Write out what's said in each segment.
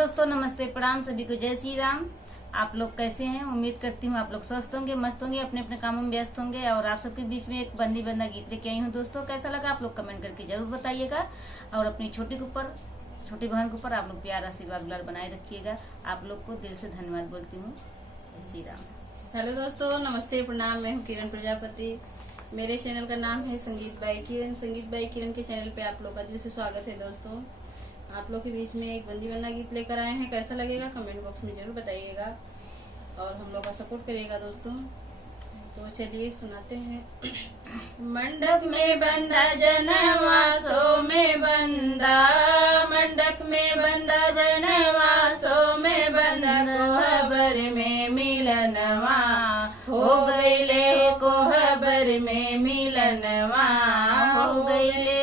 दोस्तों, नमस्ते, प्रणाम सभी को, जय श्री राम। आप लोग कैसे हैं? उम्मीद करती हूँ आप लोग स्वस्थ होंगे, मस्त होंगे, अपने अपने कामों में व्यस्त होंगे। और आप सबके बीच में एक बंदी बंदा गीत लेके आई हूँ। दोस्तों, कैसा लगा आप लोग कमेंट करके जरूर बताइएगा। और अपनी छोटी बहन के ऊपर आप लोग प्यार आशीर्वाद दुलार बनाए रखिएगा। आप लोग को दिल से धन्यवाद बोलती हूँ। जय श्री राम। हेलो दोस्तों, नमस्ते, प्रणाम। मैं हूँ किरण प्रजापति। मेरे चैनल का नाम है संगीत बाई किरण। संगीत बाई किरण के चैनल पे आप लोग का दिल से स्वागत है। दोस्तों, आप लोग के बीच में एक बंदी बन्ना गीत लेकर आए हैं। कैसा लगेगा कमेंट बॉक्स में जरूर बताइएगा और हम लोग का सपोर्ट करिएगा दोस्तों। तो चलिए सुनाते हैं। मंडप में बंदा जनवा सो में बंदा, मंडप में बंदा जनवा सो में बंदा, कोहबर में मिलनवा हो गईले, कोहबर में मिलनवा हो गईले।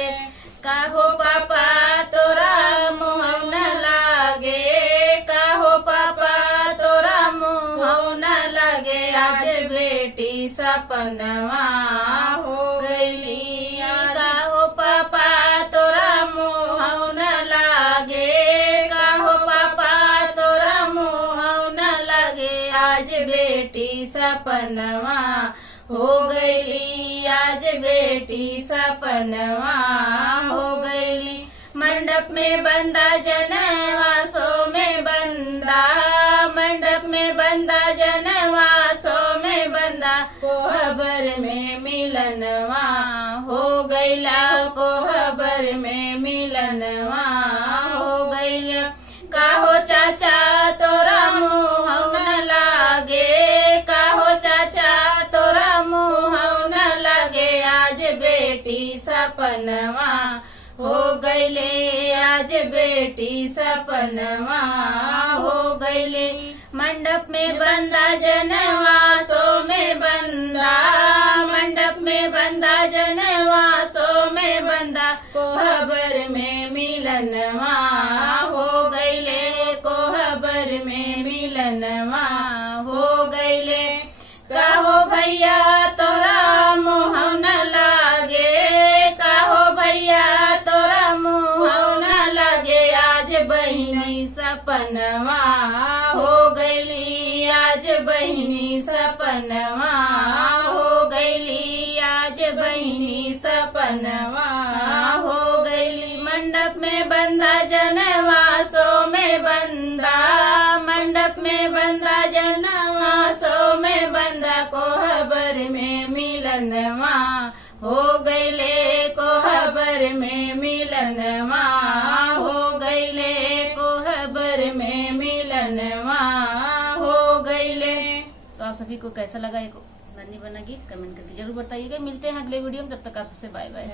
काहो पापा तोरा मुँह न लागे, काहो पापा तोरा मुँह न लागे, आज बेटी सपनवा हो गईली। काहो पापा तोरा मुँह न लागे, काहो पापा तोरा मुँह न लागे, आज बेटी सपनवा हो गईली, आज बेटी सपनवा हो गईली। मंडप में बंदा जनवा सो में बंदा, मंडप में बंदा जनवा सो में बंदा, कोहबर में मिलनवा हो गईला, कोहबर में मिलनवा हो गईला। काहो चाचा तोरा मुँह न लागे, काहो चाचा तोरा मुँह न लागे, आज बेटी सपनवा हो गईले, आज बेटी सपनवा हो गईले। मंडप में बंदा जनवा सो में बंदा, मंडप में बंदा जनवा सो में बंदा, कोहबर में मिलनवा हो गईले, कोहबर में मिलनवा हो गईले। काहो भैया तोरा मुँह न लागे, काहो भैया तोरा मुँह न लागे, आज बहिनी सपनवा हो गईली, आज बहिनी सपनवा हो गईली, आज बहिनी सपनवा हो गईली। मंडप में बंदा जनवा सो में बंदा, मंडप में बंदा जनवा सो में बंदा, कोहबर में मिलनवा हो गईले, कोहबर में मिलनवा हो गईले, कोहबर में मिलनवा हो गईले। तो आप सभी को कैसा लगा एक बंदी बन्ना गीत कमेंट करके जरूर बताइएगा। मिलते हैं अगले वीडियो में, तब तक आप सबसे बाय बाय।